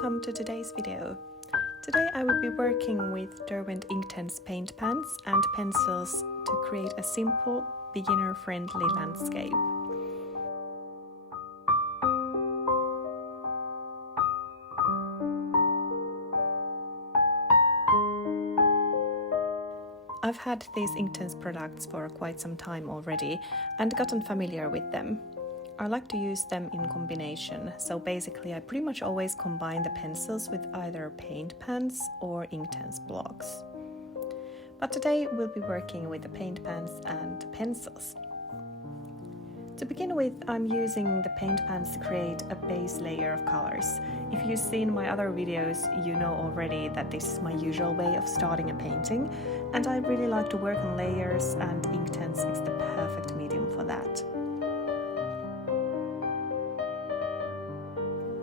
welcome to today's video. Today I will be working with Derwent Inktense paint pens and pencils to create a simple, beginner-friendly landscape. I've had these Inktense products for quite some time already and gotten familiar with them. I like to use them in combination, so basically I pretty much always combine the pencils with either paint pens or Inktense blocks. But today we'll be working with the paint pens and pencils. To begin with, I'm using the paint pens to create a base layer of colors. If you've seen my other videos, you know already that this is my usual way of starting a painting, and I really like to work on layers, and Inktense is the perfect medium for that.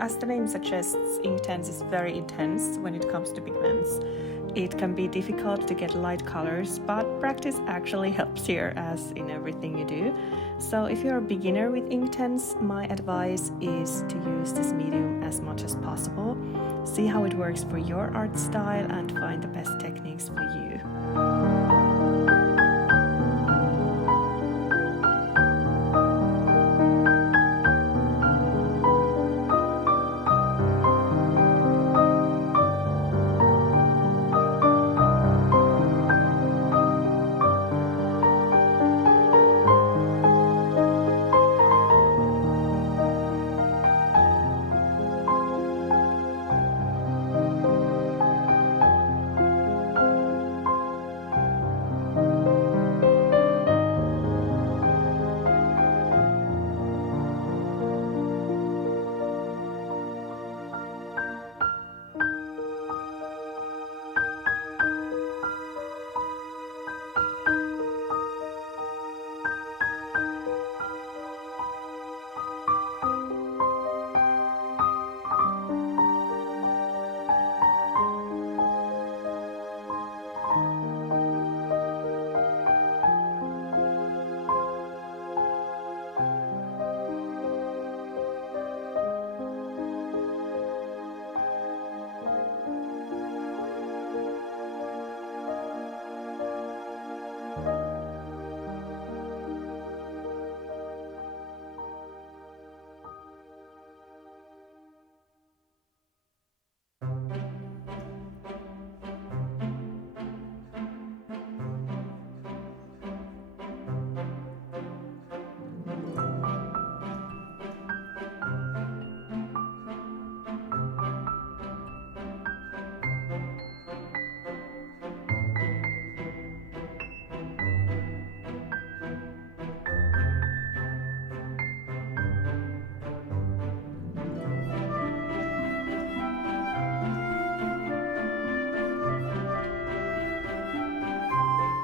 As the name suggests, Inktense is very intense when it comes to pigments. It can be difficult to get light colors, but practice actually helps here, as in everything you do. So if you're a beginner with Inktense, my advice is to use this medium as much as possible. See how it works for your art style and find the best techniques for you.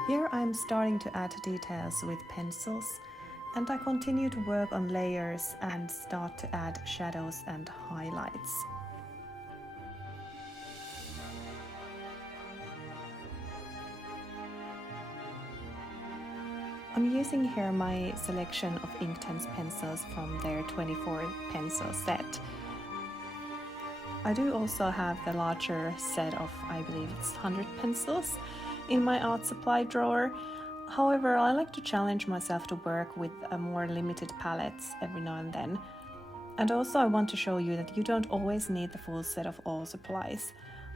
Here I'm starting to add details with pencils, and I continue to work on layers and start to add shadows and highlights. I'm using here my selection of Inktense pencils from their 24 pencil set. I do also have the larger set of, I believe it's 100 pencils, in my art supply drawer. However, I like to challenge myself to work with a more limited palettes every now and then. And also I want to show you that you don't always need the full set of all supplies.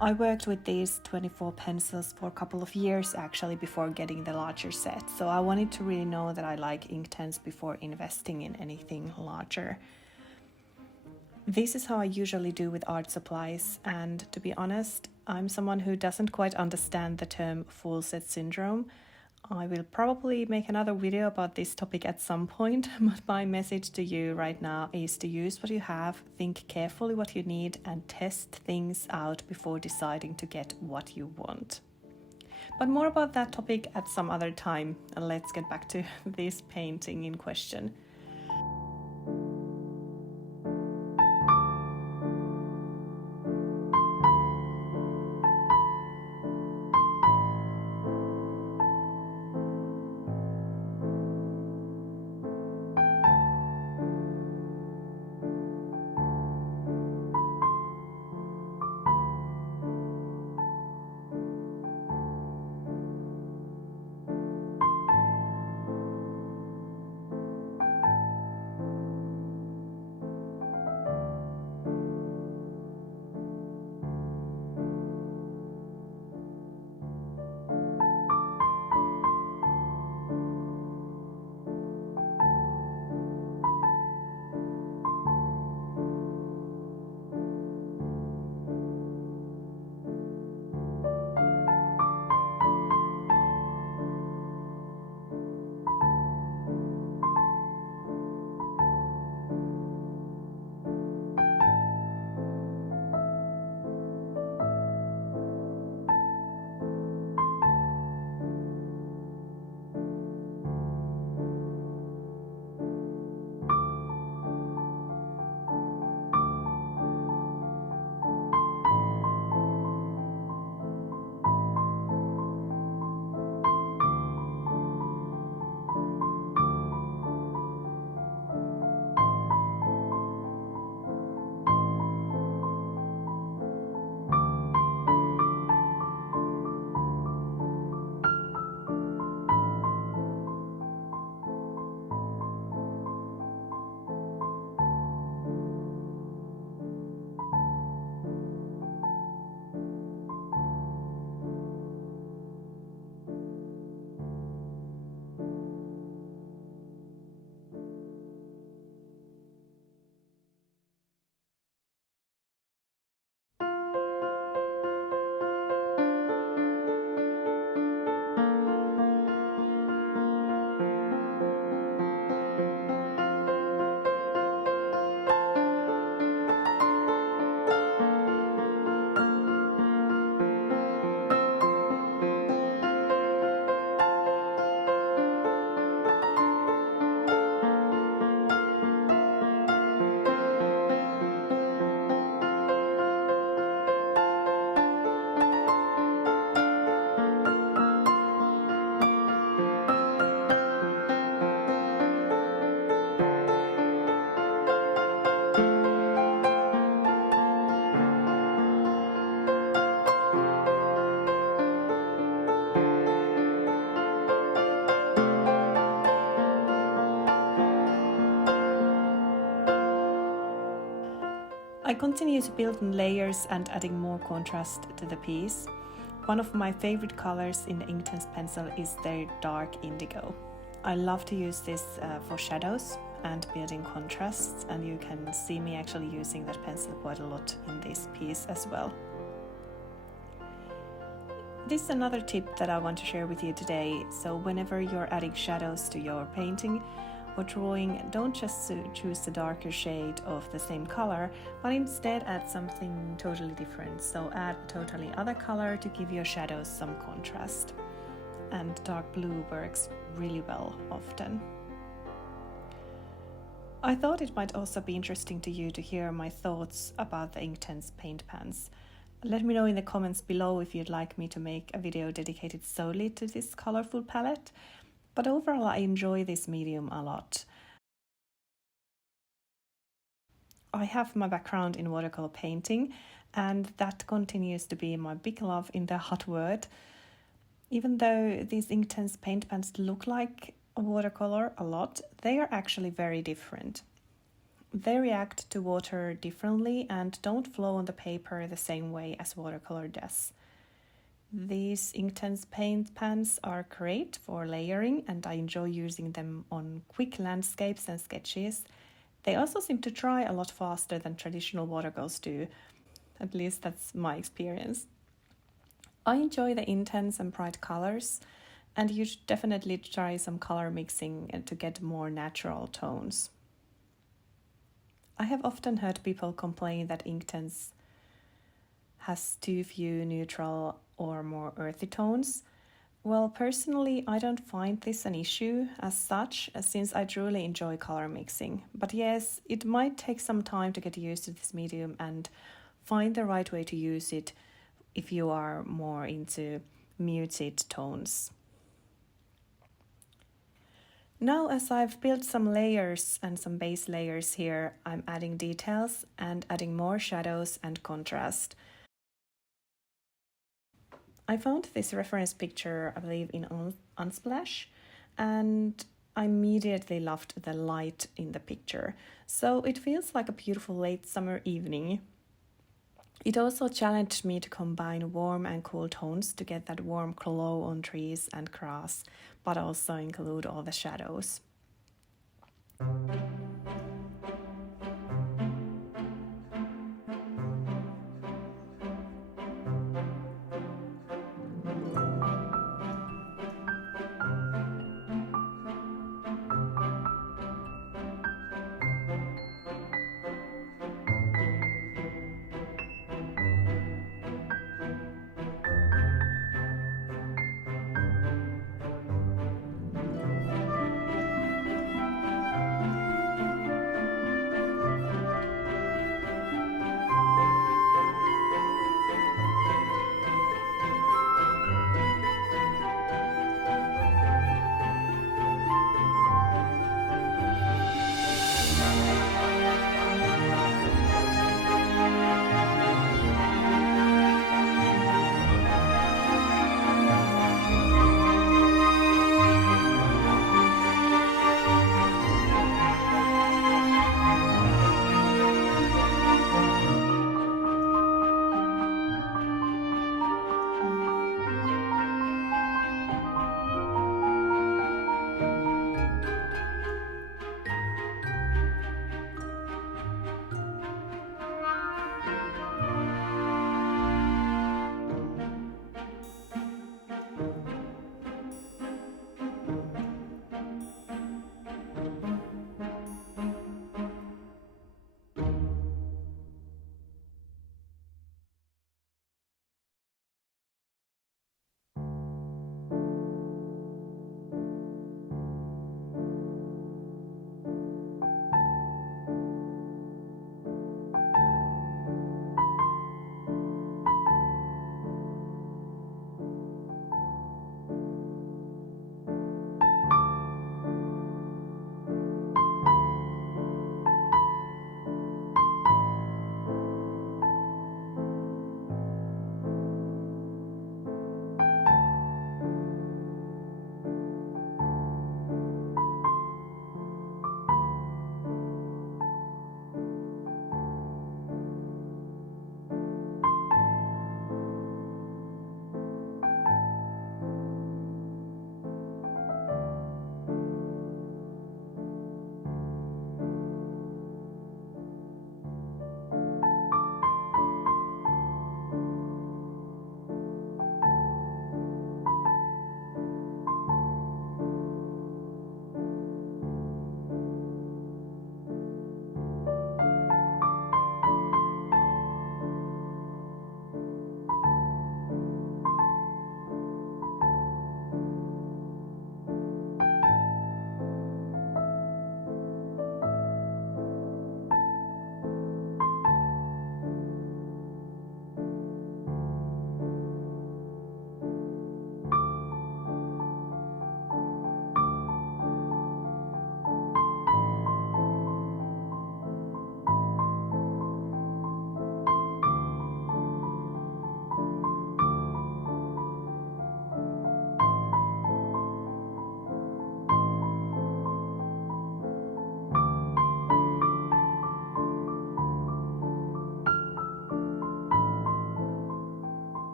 I worked with these 24 pencils for a couple of years actually before getting the larger set, so I wanted to really know that I like Inktense before investing in anything larger. This is how I usually do with art supplies, and to be honest, I'm someone who doesn't quite understand the term full set syndrome. I will probably make another video about this topic at some point, but my message to you right now is to use what you have, think carefully what you need, and test things out before deciding to get what you want. But more about that topic at some other time, and let's get back to this painting in question. I continue to build on layers and adding more contrast to the piece. One of my favorite colors in the Inktense pencil is their dark indigo. I love to use this for shadows and building contrasts, and you can see me actually using that pencil quite a lot in this piece as well. This is another tip that I want to share with you today. So whenever you're adding shadows to your painting or drawing, don't just choose the darker shade of the same color, but instead add something totally different. So add a totally other color to give your shadows some contrast. And dark blue works really well often. I thought it might also be interesting to you to hear my thoughts about the Inktense paint pans. Let me know in the comments below if you'd like me to make a video dedicated solely to this colorful palette, but overall I enjoy this medium a lot. I have my background in watercolor painting, and that continues to be my big love in the hot word. Even though these Inktense paint pans look like a watercolor a lot, they are actually very different. They react to water differently and don't flow on the paper the same way as watercolor does. These Inktense paint pans are great for layering, and I enjoy using them on quick landscapes and sketches. They also seem to dry a lot faster than traditional watercolors do. At least that's my experience. I enjoy the intense and bright colors, and you should definitely try some color mixing to get more natural tones. I have often heard people complain that Inktense has too few neutral or more earthy tones. Well, personally, I don't find this an issue as such, since I truly enjoy color mixing. But yes, it might take some time to get used to this medium and find the right way to use it if you are more into muted tones. Now, as I've built some layers and some base layers here, I'm adding details and adding more shadows and contrast. I found this reference picture, I believe, in Unsplash, and I immediately loved the light in the picture. So it feels like a beautiful late summer evening. It also challenged me to combine warm and cool tones to get that warm glow on trees and grass, but also include all the shadows.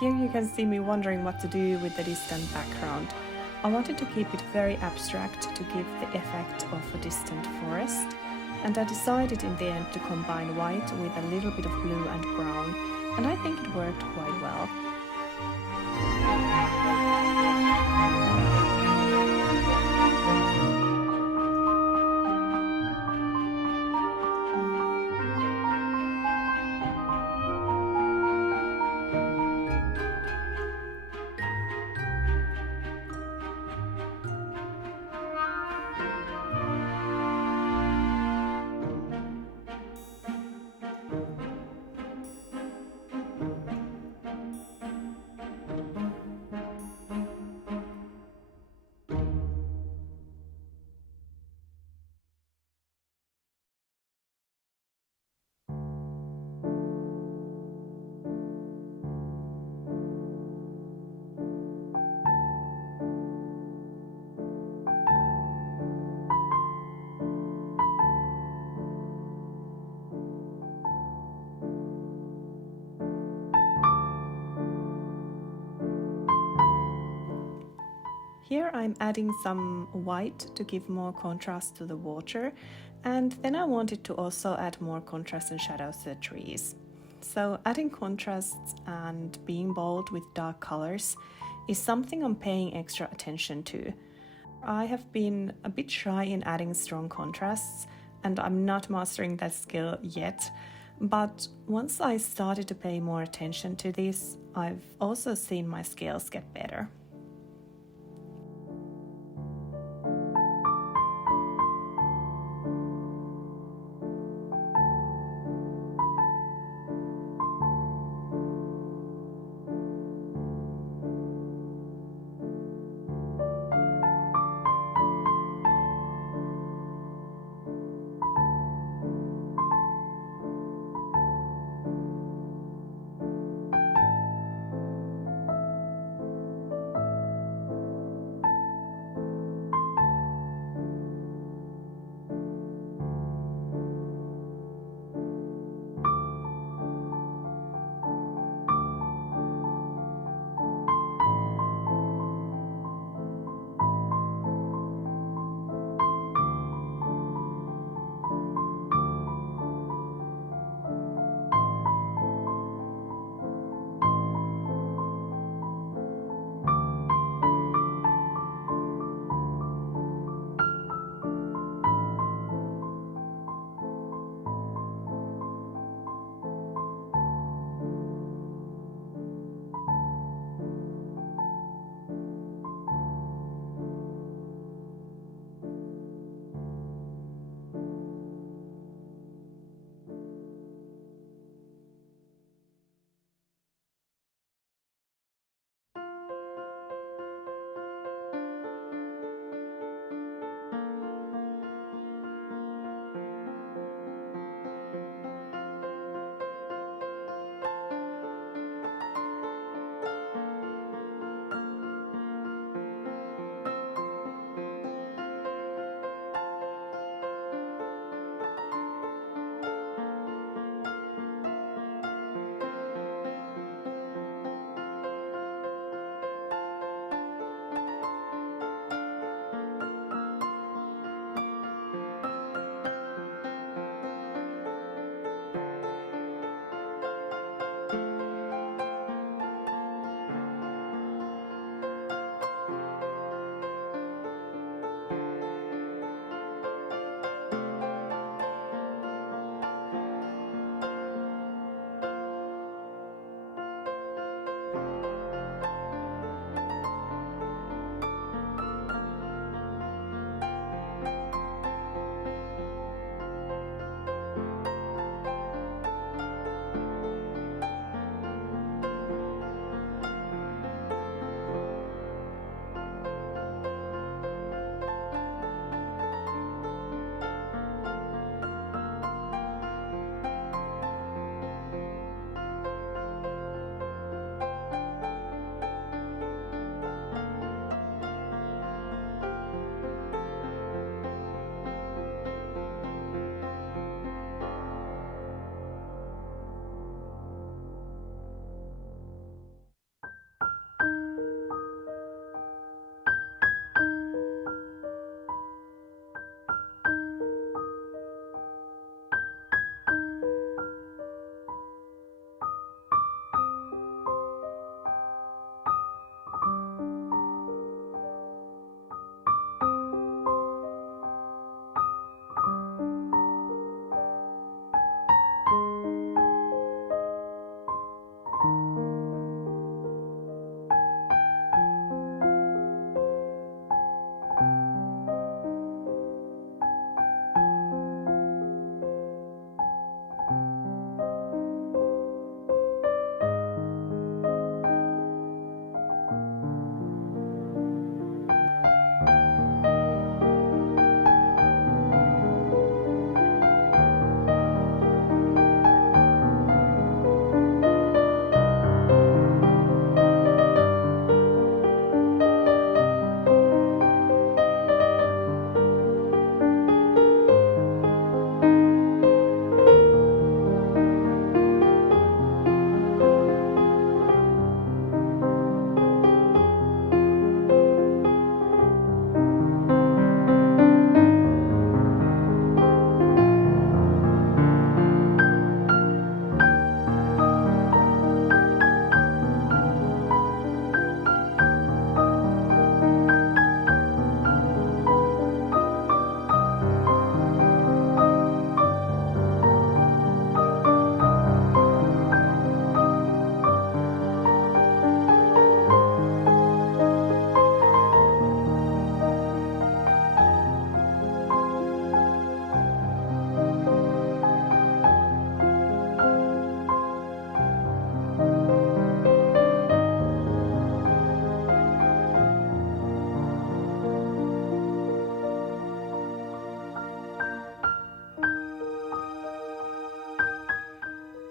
Here you can see me wondering what to do with the distant background. I wanted to keep it very abstract to give the effect of a distant forest, and I decided in the end to combine white with a little bit of blue and brown, and I think it worked quite well. Here I'm adding some white to give more contrast to the water, and then I wanted to also add more contrast and shadows to the trees. So adding contrasts and being bold with dark colors is something I'm paying extra attention to. I have been a bit shy in adding strong contrasts, and I'm not mastering that skill yet, but once I started to pay more attention to this, I've also seen my skills get better.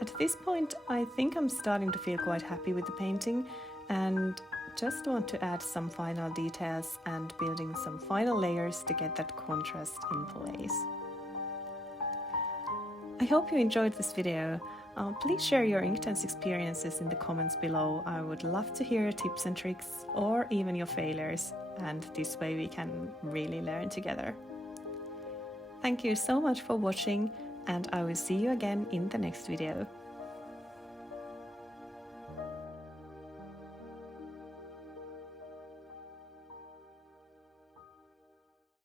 At this point, I think I'm starting to feel quite happy with the painting and just want to add some final details and building some final layers to get that contrast in place. I hope you enjoyed this video. Please share your Inktense experiences in the comments below. I would love to hear your tips and tricks or even your failures, and this way we can really learn together. Thank you so much for watching, and I will see you again in the next video.